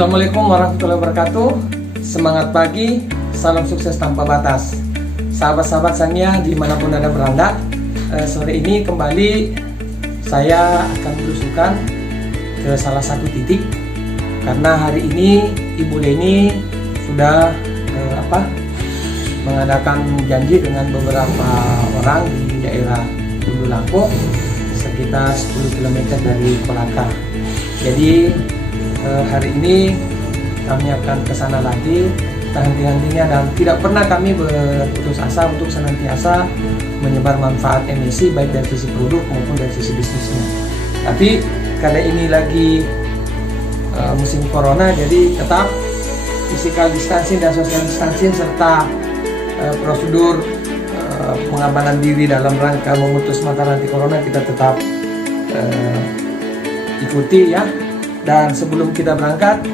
Assalamualaikum warahmatullahi wabarakatuh. Semangat pagi, salam sukses tanpa batas. Sahabat-sahabat Sangya dimanapun Anda berada, sore ini kembali saya akan berusukan ke salah satu titik. Karena hari ini Ibu Leni sudah mengadakan janji dengan beberapa orang di daerah Budulako sekitar 10 km dari Kolaka. Jadi hari ini kami akan ke sana lagi tak henti-hentinya, dan tidak pernah kami berputus asa untuk senantiasa menyebar manfaat MSI baik dari sisi produk maupun dari sisi bisnisnya. Tapi karena ini lagi musim corona, jadi tetap physical distancing dan social distancing serta prosedur pengamanan diri dalam rangka memutus mata rantai corona kita tetap ikuti ya. Dan sebelum kita berangkat,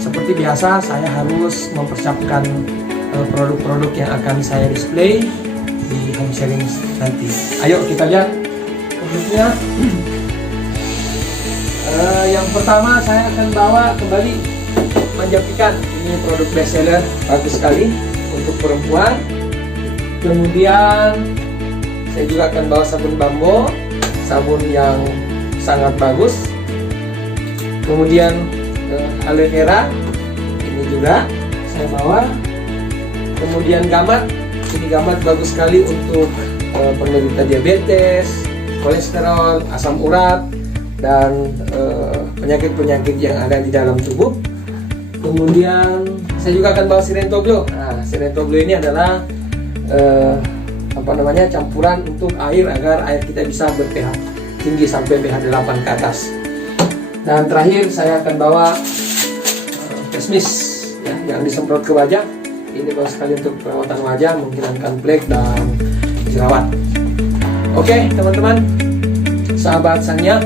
seperti biasa saya harus mempersiapkan produk-produk yang akan saya display di home sharing nanti. Ayo kita lihat produknya. Yang pertama saya akan bawa kembali manja pikan. Ini produk best seller, bagus sekali untuk perempuan. Kemudian saya juga akan bawa sabun Bambo, sabun yang sangat bagus. Kemudian aloe vera, ini juga saya bawa. Kemudian gamat, ini gamat bagus sekali untuk penderita diabetes, kolesterol, asam urat, dan penyakit-penyakit yang ada di dalam tubuh. Kemudian saya juga akan bawa Sirentoglo. Nah, Sirentoglo ini adalah campuran untuk air agar air kita bisa ber-pH tinggi sampai pH 8 ke atas. Dan terakhir saya akan bawa face mist ya, yang disemprot ke wajah. Ini bagus sekali untuk perawatan wajah, menghilangkan flek dan jerawat. Oke teman-teman, sahabat Sangya,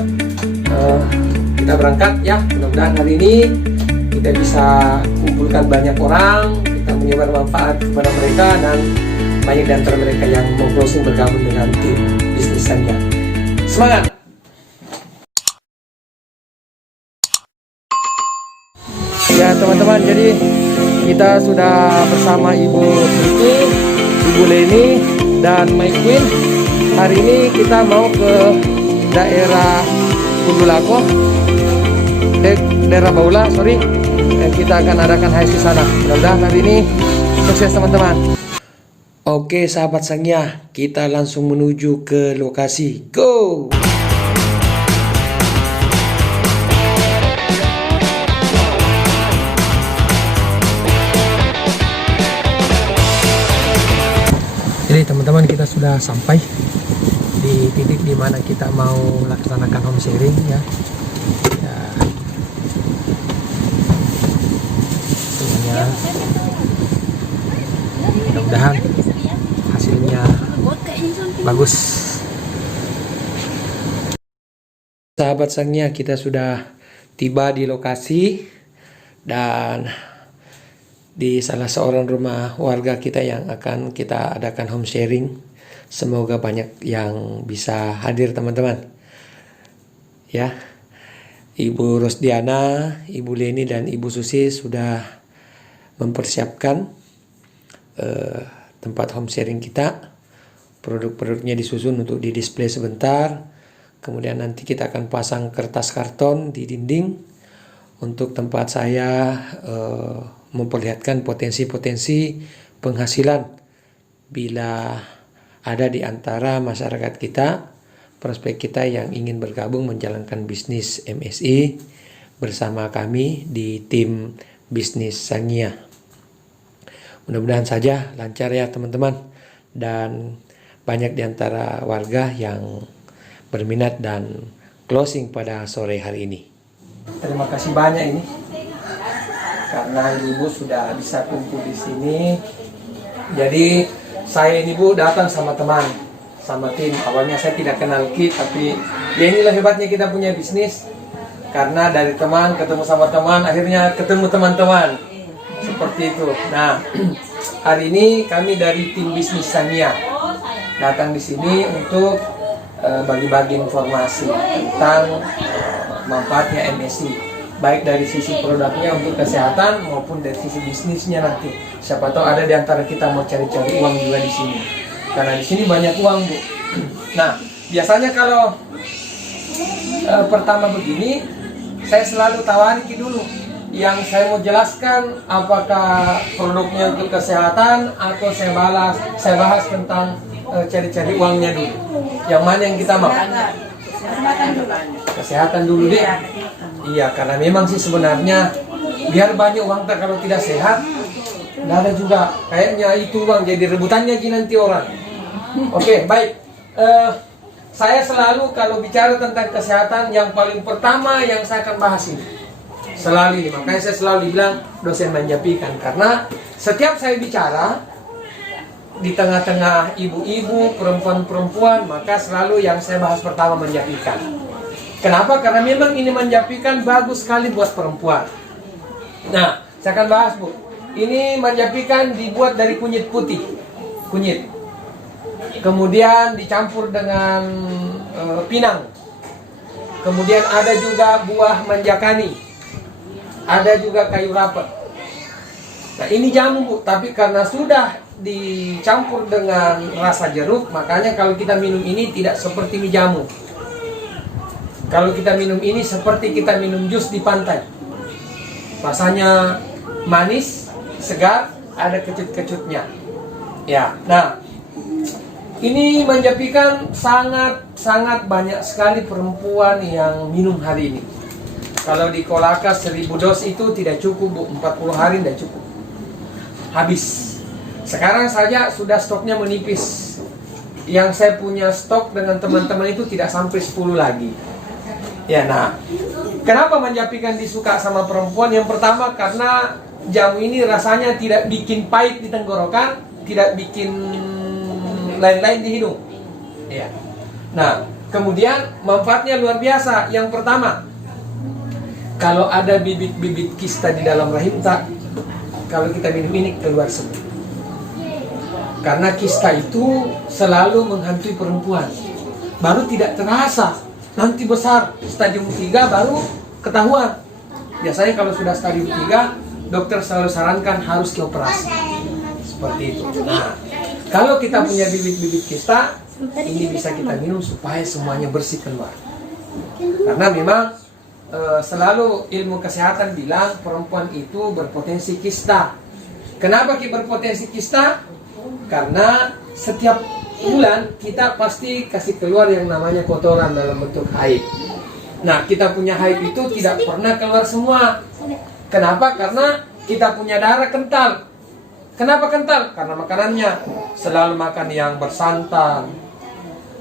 kita berangkat ya. Mudah-mudahan hari ini kita bisa kumpulkan banyak orang, kita menyebar manfaat kepada mereka, dan banyak di antara mereka yang mau closing bergabung dengan tim bisnis Sangya. Semangat! Ya teman-teman, jadi kita sudah bersama Ibu Siti, Ibu Leni, dan My Queen. Hari ini kita mau ke daerah Budulako, daerah Baula, kita akan adakan HIS di sana. Mudah-mudahan hari ini sukses teman-teman. Oke sahabat Sangya, kita langsung menuju ke lokasi. Go! Jadi teman-teman, kita sudah sampai di titik di mana kita mau laksanakan home sharing ya. Semuanya mudah-mudahan hasilnya bagus. Sahabat Sangya, kita sudah tiba di lokasi dan di salah seorang rumah warga kita yang akan kita adakan home sharing. Semoga banyak yang bisa hadir teman-teman ya. Ibu Rosdiana, Ibu Leni, dan Ibu Susi sudah mempersiapkan tempat home sharing kita. Produk-produknya disusun untuk di display sebentar. Kemudian nanti kita akan pasang kertas karton di dinding untuk tempat saya memperlihatkan potensi-potensi penghasilan bila ada di antara masyarakat kita, prospek kita yang ingin bergabung menjalankan bisnis MSI bersama kami di tim bisnis Sangya. Mudah-mudahan saja lancar ya teman-teman, dan banyak di antara warga yang berminat dan closing pada sore hari ini. Terima kasih banyak ini, karena ibu sudah bisa kumpul di sini. Jadi saya ini Bu datang sama teman, sama tim. Awalnya saya tidak kenal Ki, tapi ya inilah hebatnya kita punya bisnis. Karena dari teman ketemu sama teman, akhirnya ketemu teman-teman. Seperti itu. Nah, hari ini kami dari tim bisnis Sangya datang di sini untuk bagi-bagi informasi tentang manfaatnya MSI. baik dari sisi produknya untuk kesehatan maupun dari sisi bisnisnya nanti. Siapa tahu ada di antara kita mau cari-cari uang juga di sini. Karena di sini banyak uang, Bu. Nah, biasanya kalau pertama begini, saya selalu tawariki dulu. Yang saya mau jelaskan apakah produknya untuk kesehatan atau saya bahas tentang cari-cari uangnya dulu. Yang mana yang kita mau? Kesehatan dulu deh. Iya, karena memang sih sebenarnya biar banyak uang tak kalau tidak sehat, nggak ada juga. Kayaknya itu uang jadi rebutannya nanti orang. Oke, baik. Saya selalu kalau bicara tentang kesehatan yang paling pertama yang saya akan bahas ini. Selalu ini, makanya saya selalu bilang dosen menjapikan. Karena setiap saya bicara di tengah-tengah ibu-ibu, perempuan-perempuan, maka selalu yang saya bahas pertama menjapikan. Kenapa? Karena memang ini menjapikan bagus sekali buat perempuan. Nah, saya akan bahas, Bu. Ini menjapikan dibuat dari kunyit putih. Kunyit. Kemudian dicampur dengan pinang. Kemudian ada juga buah manjakani. Ada juga kayu rapat. Nah, ini jamu, Bu. Tapi karena sudah dicampur dengan rasa jeruk, makanya kalau kita minum ini tidak seperti mie jamu. Kalau kita minum ini seperti kita minum jus di pantai. Rasanya manis, segar, ada kecut-kecutnya. Ya, nah ini menjapikan sangat banyak sekali perempuan yang minum hari ini. Kalau di Kolaka 1000 dos itu tidak cukup, Bu. 40 hari tidak cukup. Habis. Sekarang saja sudah stoknya menipis. Yang saya punya stok dengan teman-teman itu tidak sampai 10 lagi. Ya, nah, kenapa menjapikan disuka sama perempuan? Yang pertama karena jamu ini rasanya tidak bikin pahit di tenggorokan, tidak bikin lain-lain di hidung. Ya. Nah, kemudian manfaatnya luar biasa. Yang pertama, kalau ada bibit-bibit kista di dalam rahim tak, kalau kita minum ini keluar semua. Karena kista itu selalu menghantui perempuan. Baru tidak terasa. Nanti besar, stadium 3 baru ketahuan. Biasanya kalau sudah stadium 3, dokter selalu sarankan harus dioperasi. Seperti itu. Nah, kalau kita punya bibit-bibit kista, ini bisa kita minum supaya semuanya bersih keluar. Karena memang selalu ilmu kesehatan bilang perempuan itu berpotensi kista. Kenapa berpotensi kista? Karena setiap bulan kita pasti kasih keluar yang namanya kotoran dalam bentuk haid. Nah, kita punya haid itu tidak pernah keluar semua. Kenapa? Karena kita punya darah kental. Kenapa kental? Karena makanannya selalu makan yang bersantan,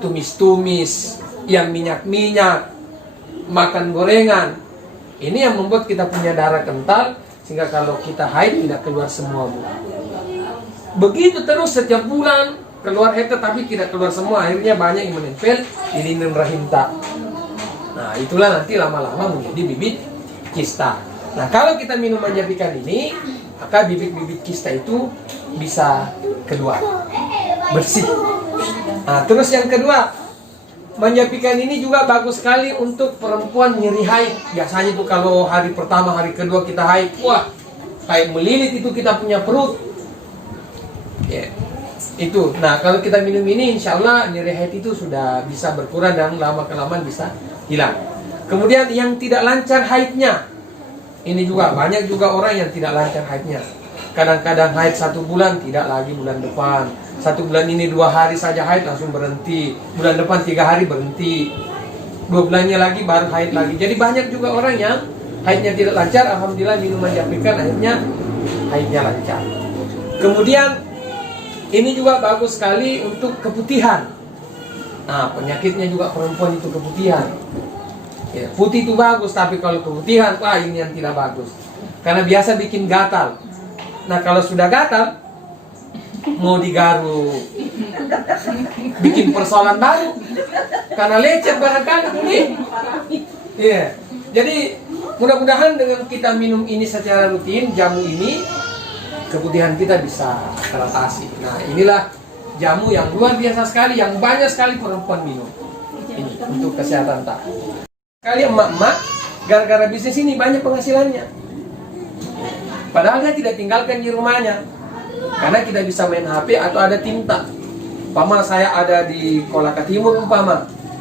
tumis-tumis, yang minyak-minyak, makan gorengan. Ini yang membuat kita punya darah kental, sehingga kalau kita haid tidak keluar semua, Bu. Begitu terus setiap bulan keluar haid tapi tidak keluar semua, akhirnya banyak yang menempel di dinding rahim tak. Nah, itulah nanti lama-lama menjadi bibit kista. Nah, kalau kita minum menjapikan ini, maka bibit-bibit kista itu bisa keluar bersih. Nah, terus yang kedua, menjapikan ini juga bagus sekali untuk perempuan nyeri haid. Biasanya itu kalau hari pertama, hari kedua kita haid, wah, haid melilit itu kita punya perut. Ya, itu. Nah, kalau kita minum ini, insya Allah nyeri haid itu sudah bisa berkurang dan lama-kelamaan bisa hilang. Kemudian yang tidak lancar haidnya, ini juga banyak juga orang yang tidak lancar haidnya. Kadang-kadang haid 1 bulan, tidak lagi bulan depan. 1 bulan ini 2 hari saja haid langsung berhenti. Bulan depan 3 hari berhenti. 2 bulannya lagi baru haid lagi. Jadi banyak juga orang yang haidnya tidak lancar. Alhamdulillah minum menjapikan akhirnya haidnya lancar. Kemudian ini juga bagus sekali untuk keputihan. Nah, penyakitnya juga perempuan itu keputihan. Ya, putih itu bagus, tapi kalau keputihan, wah ini yang tidak bagus. Karena biasa bikin gatal. Nah, kalau sudah gatal, mau digaruk, bikin persoalan baru. Karena lecet barangkali ini. Iya. Jadi mudah-mudahan dengan kita minum ini secara rutin, jamu ini, keputihan kita bisa teratasi. Nah, inilah jamu yang luar biasa sekali, yang banyak sekali perempuan minum. Ini untuk kesehatan tak. Kali emak-emak gara-gara bisnis ini banyak penghasilannya. Padahal dia tidak tinggalkan di rumahnya, karena kita bisa main HP atau ada tinta. Umpama saya ada di Kolaka Timur,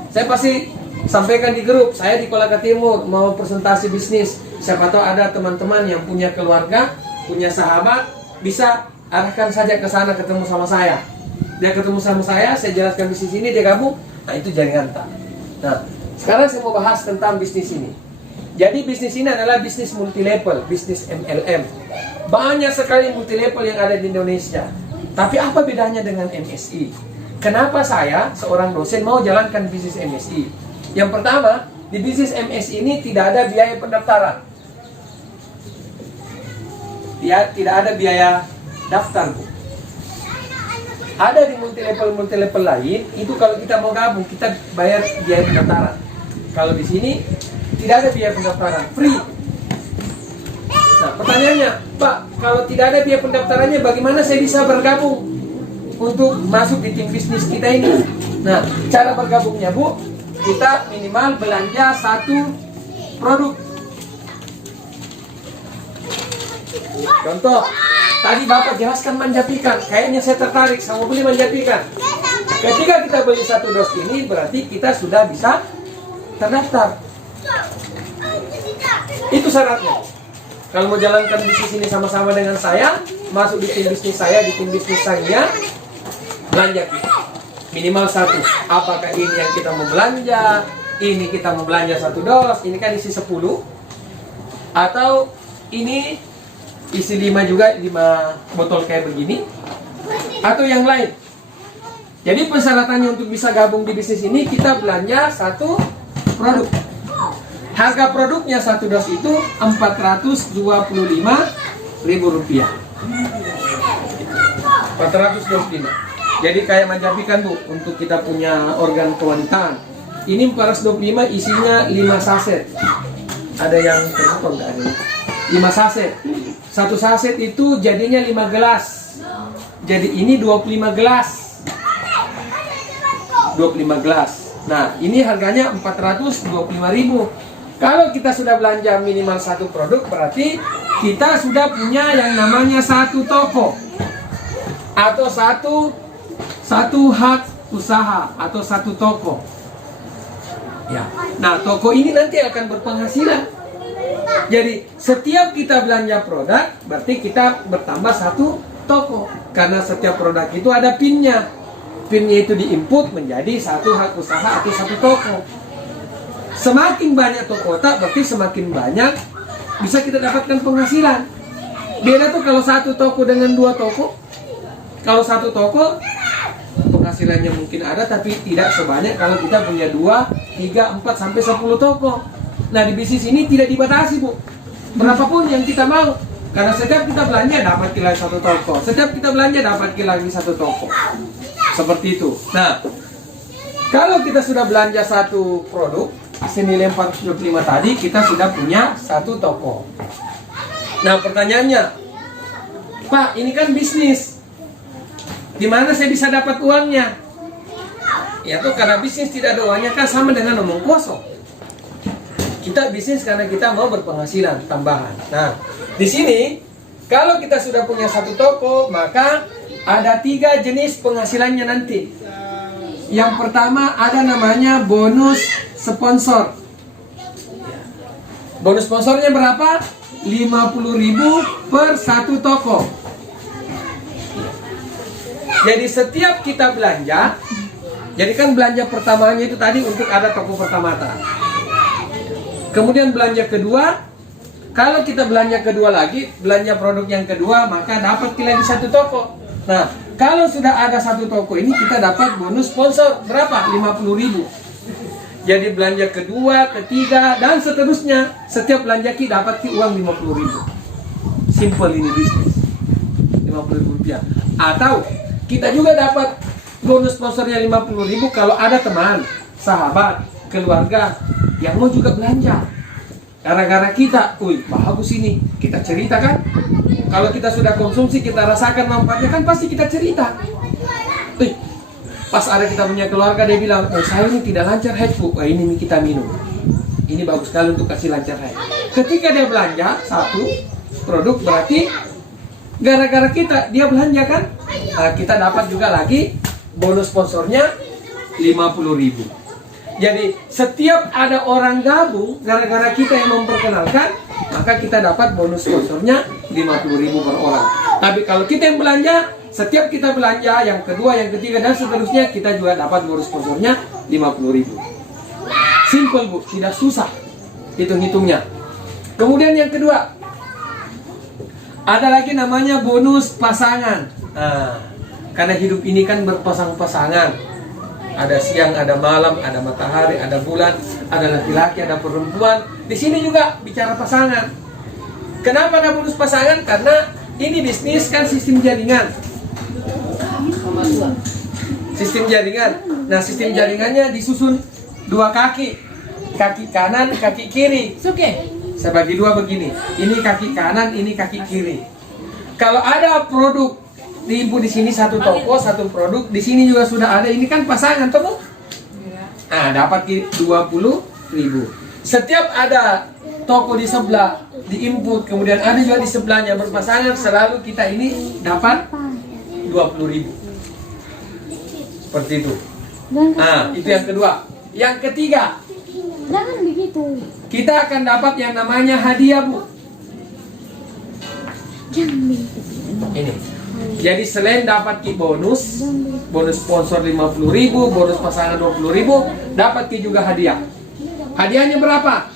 saya pasti sampaikan di grup, saya di Kolaka Timur mau presentasi bisnis. Siapa tahu ada teman-teman yang punya keluarga, punya sahabat, bisa arahkan saja ke sana ketemu sama saya. Dia ketemu sama saya jelaskan bisnis ini, dia gabung. Nah, itu jaringan tak. Nah, sekarang saya mau bahas tentang bisnis ini. Jadi bisnis ini adalah bisnis multi-level, bisnis MLM. Banyak sekali multi-level yang ada di Indonesia. Tapi apa bedanya dengan MSI? Kenapa saya, seorang dosen, mau jalankan bisnis MSI? Yang pertama, di bisnis MSI ini tidak ada biaya pendaftaran. Tidak ada biaya daftar, Bu. Ada di multi-level lain, itu kalau kita mau gabung, kita bayar biaya pendaftaran. Kalau di sini, tidak ada biaya pendaftaran, free. Nah, pertanyaannya, Pak, kalau tidak ada biaya pendaftarannya, bagaimana saya bisa bergabung untuk masuk di tim bisnis kita ini? Nah, cara bergabungnya, Bu, kita minimal belanja satu produk. Contoh, tadi Bapak jelaskan manja pikan. Kayaknya saya tertarik sama beli manja pikan. Ketika kita beli satu dos ini, berarti kita sudah bisa terdaftar. Itu syaratnya. Kalau mau jalankan bisnis ini sama-sama dengan saya, masuk di tim bisnis saya, di tim bisnis saya, belanja kita. Minimal satu. Apakah ini yang kita mau belanja? Ini kita mau belanja satu dos. Ini kan isi 10. Atau ini isi 5 juga, 5 botol kayak begini. Atau yang lain. Jadi persyaratannya untuk bisa gabung di bisnis ini, kita belanja satu produk. Harga produknya satu dos itu Rp425.000. 425. Jadi kayak manja pikan, Bu, untuk kita punya organ kewanitaan. Ini 425 isinya 5 saset. Ada yang terpotong nggak ada? 5 saset. Satu saset itu jadinya 5 gelas. Jadi ini 25 gelas. 25 gelas. Nah, ini harganya 425.000. Kalau kita sudah belanja minimal satu produk, berarti kita sudah punya yang namanya satu toko atau satu hak usaha atau satu toko. Ya. Nah, toko ini nanti akan berpenghasilan. Jadi setiap kita belanja produk, berarti kita bertambah satu toko. Karena setiap produk itu ada PIN-nya. PIN-nya itu diinput menjadi satu hak usaha atau satu toko. Semakin banyak toko tak, berarti semakin banyak bisa kita dapatkan penghasilan. Beda tuh kalau satu toko dengan 2 toko. Kalau satu toko penghasilannya mungkin ada, tapi tidak sebanyak kalau kita punya 2, 3, 4, sampai 10 toko. Nah, di bisnis ini tidak dibatasi, Bu. Berapapun yang kita mau. Karena setiap kita belanja dapat lagi satu toko. Setiap kita belanja dapat lagi satu toko. Seperti itu. Nah, kalau kita sudah belanja satu produk senilai 425 tadi, kita sudah punya satu toko. Nah, pertanyaannya, Pak, ini kan bisnis. Di mana saya bisa dapat uangnya? Ya tuh, karena bisnis tidak ada uangnya kan sama dengan omong kosong. Kita bisnis karena kita mau berpenghasilan tambahan. Nah, di sini kalau kita sudah punya satu toko, maka ada 3 jenis penghasilannya nanti. Yang pertama ada namanya bonus sponsor. Bonus sponsornya berapa? 50.000 per satu toko. Jadi setiap kita belanja, jadi kan belanja pertamanya itu tadi untuk ada toko pertama. Kemudian belanja kedua, kalau kita belanja kedua lagi, belanja produk yang kedua, maka dapat lagi satu toko. Nah, kalau sudah ada satu toko ini, kita dapat bonus sponsor berapa? 50.000. Jadi belanja kedua, ketiga, dan seterusnya. Setiap belanja kita dapat uang 50.000. Simple ini bisnis. 50.000 rupiah. Atau kita juga dapat bonus sponsornya 50.000 kalau ada teman, sahabat, keluarga yang mau juga belanja. Gara-gara kita, bagus ini, kita cerita kan. Kalau kita sudah konsumsi, kita rasakan manfaatnya kan pasti kita cerita. Pas ada kita punya keluarga, dia bilang, saya ini tidak lancar head, Bu. Ini kita minum. Ini bagus sekali untuk kasih lancar saya. Ketika dia belanja satu produk, berarti gara-gara dia belanja kan, nah, kita dapat juga lagi bonus sponsornya 50.000. Jadi setiap ada orang gabung gara-gara kita yang memperkenalkan, maka kita dapat bonus sponsornya 50.000 per orang. Tapi kalau kita yang belanja, setiap kita belanja yang kedua, yang ketiga dan seterusnya, kita juga dapat bonus sponsornya 50.000. Simple Bu, tidak susah hitung-hitungnya. Kemudian yang kedua, ada lagi namanya bonus pasangan. Nah, karena hidup ini kan berpasang-pasangan. Ada siang, ada malam, ada matahari, ada bulan, ada laki-laki, ada perempuan. Di sini juga bicara pasangan. Kenapa ada bonus pasangan? Karena ini bisnis kan sistem jaringan. Sistem jaringan. Nah, sistem jaringannya disusun dua kaki, kaki kanan, kaki kiri. Saya bagi dua begini. Ini kaki kanan, ini kaki kiri. Kalau ada produk diimpun di sini satu toko, satu produk, di sini juga sudah ada. Ini kan pasangan, toh? Nah, dapat 20.000. Setiap ada toko di sebelah diinput, kemudian ada juga di sebelahnya berpasangan, selalu kita ini dapat 20.000. Seperti itu. Nah, itu yang kedua. Yang ketiga, jangan begitu. Kita akan dapat yang namanya hadiah, Bu. Jangan begitu. Ini. Jadi selain dapat bonus sponsor 50.000, bonus pasangan 20.000, dapat juga hadiah. Hadiahnya berapa?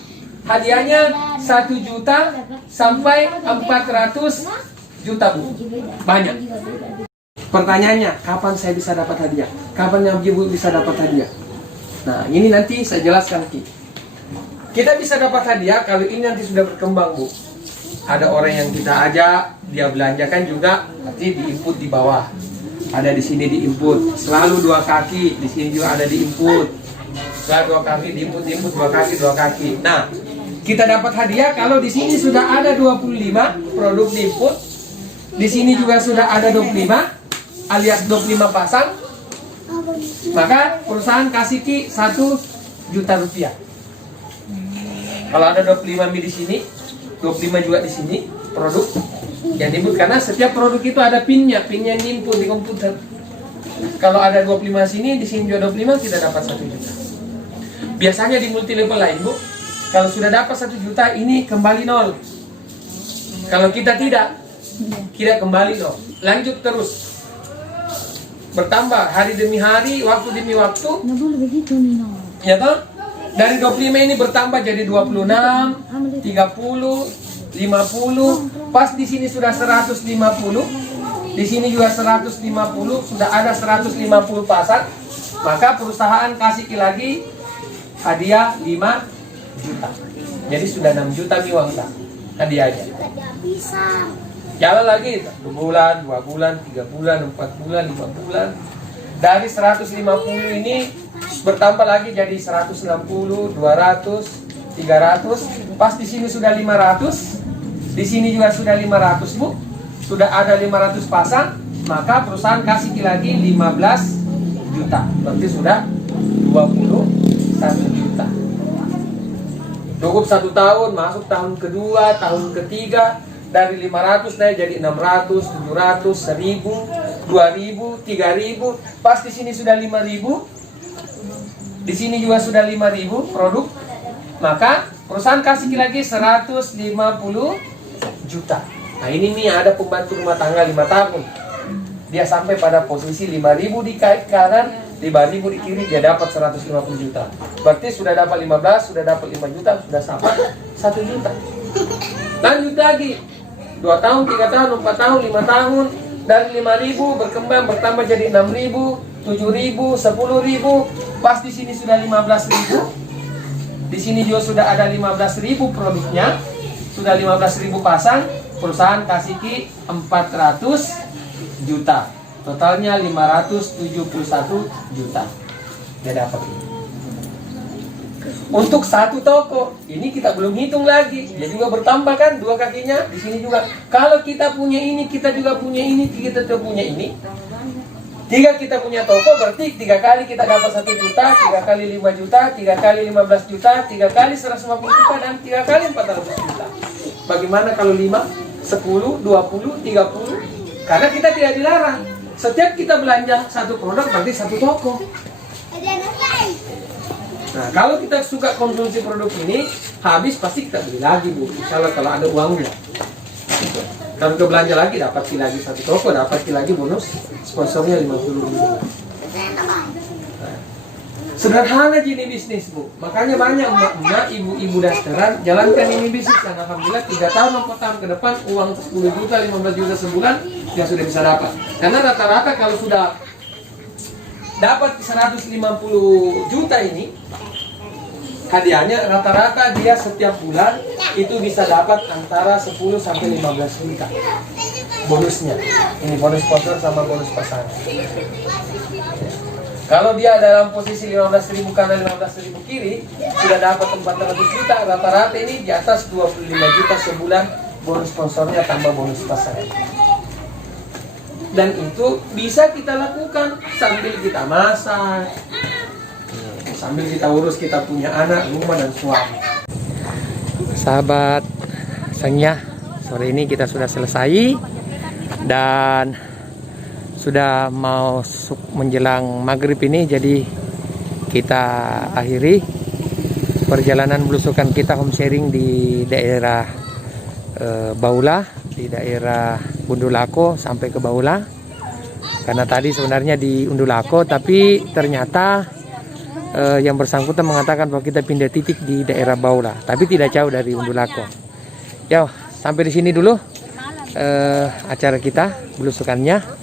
Hadiahnya 1 juta sampai 400 juta, Bu. Banyak. Pertanyaannya, kapan saya bisa dapat hadiah? Kapan yang Ibu bisa dapat hadiah? Nah, ini nanti saya jelaskan, Ki. Kita bisa dapat hadiah kalau ini nanti sudah berkembang, Bu. Ada orang yang kita ajak, dia belanjakan juga, nanti diinput di bawah. Ada di sini diinput, selalu 2 kaki, di sini juga ada diinput. Selalu 2 kaki diinput, 2 kaki, 2 kaki. Nah, kita dapat hadiah kalau di sini sudah ada 25 produk diinput. Di sini juga sudah ada 25 alias 25 pasang. Maka perusahaan kasih Ki 1 juta rupiah. Kalau ada 25 mil di sini, 25 juga di sini produk yang diinput, karena setiap produk itu ada pinnya diinput di komputer. Kalau ada 25 sini, di sini juga 25, kita dapat 1 juta. Biasanya di multi level lain, Bu, kalau sudah dapat 1 juta ini kembali 0. Kalau kita tidak kembali 0, lanjut terus. Bertambah hari demi hari, waktu demi waktu. Nggak boleh begitu, Nino. Ya toh? Dari 25 ini bertambah jadi 26, 30, 50. Pas di sini sudah 150. Di sini juga 150, sudah ada 150 pasang. Maka perusahaan kasih lagi hadiah 5 juta. Jadi sudah 6 juta nih uang tak hadiahnya. Jalan lagi 1 bulan, 2 bulan, 3 bulan, 4 bulan, 5 bulan. Dari 150 ini bertambah lagi jadi 160, 200, 300. Pas di sini sudah 500. Di sini juga sudah 500, Bu. Sudah ada 500 pasang, maka perusahaan kasih lagi 15 juta. Berarti sudah 21 juta. Cukup 1 tahun, masuk tahun kedua, tahun ketiga. Dari 500 naik jadi 600, 700, 1000, 2000, 3000. Pas di sini sudah 5000. Di sini juga sudah 5000 produk. Maka perusahaan kasih lagi 150 juta. Nah, ini nih ada pembantu rumah tangga 5 tahun. Dia sampai pada posisi 5.000 di kanan, 5.000 di kiri, dia dapat 150 juta. Berarti sudah dapat 15, sudah dapat 5 juta, sudah sampai 1 juta. Lanjut lagi 2 tahun, 3 tahun, 4 tahun, 5 tahun. Dari 5.000 berkembang bertambah jadi 6.000, 7.000, 10.000. Pas di sini sudah 15.000. Di sini juga sudah ada 15.000 produknya. Sudah 15.000 pasang. Perusahaan kasih Ki 400 juta. Totalnya 571 juta. Dia dapat. Untuk 1 toko, ini kita belum hitung lagi. Dia juga bertambah kan 2 kakinya. Di sini juga. Kalau kita punya ini, kita juga punya ini, kita juga punya ini. 3 kita punya toko, berarti 3 kali kita dapat 1 juta, 3 kali 5 juta, 3 kali 15 juta, 3 kali 150 juta, dan 3 kali 400 juta. Bagaimana kalau 5, 10, 20, 30? Karena kita tidak dilarang. Setiap kita belanja satu produk berarti satu toko. Nah, kalau kita suka konsumsi produk ini, habis pasti kita beli lagi, Bu. Insya Allah kalau ada uangnya. Kalau kita belanja lagi, dapat lagi satu toko, dapat lagi bonus sponsornya 50.000. Nah, sederhana gini bisnis, Bu. Makanya banyak emak-emak, ibu-ibu dasteran jalankan ini bisnis. Dan alhamdulillah 3 tahun, 4 tahun ke depan uang 10 juta, 15 juta sebulan dia sudah bisa dapat. Karena rata-rata kalau sudah dapat 150 juta ini, hadiahnya rata-rata dia setiap bulan itu bisa dapat antara 10 sampai 15 juta bonusnya. Ini bonus sponsor sama bonus pasangan. Kalau dia dalam posisi 15.000 kanan 15.000 kiri, sudah dapat 400 juta, rata-rata ini di atas 25 juta sebulan bonus sponsornya tambah bonus pasangan. Dan itu bisa kita lakukan sambil kita masak, sambil kita urus kita punya anak, rumah, dan suami. Sahabat Sangnya, sore ini kita sudah selesai dan sudah mau menjelang maghrib ini, jadi kita akhiri perjalanan belusukan kita home sharing di daerah Baula, di daerah Undulako sampai ke Baula. Karena tadi sebenarnya di Undulako, tapi ternyata yang bersangkutan mengatakan bahwa kita pindah titik di daerah Baula, tapi tidak jauh dari Undulako. Ya, sampai di sini dulu acara kita belusukannya.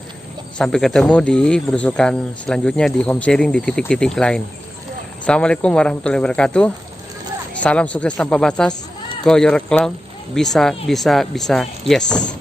Sampai ketemu di belusukan selanjutnya di home sharing di titik-titik lain. Assalamualaikum warahmatullahi wabarakatuh. Salam sukses tanpa batas. Go your clown. Bisa, yes.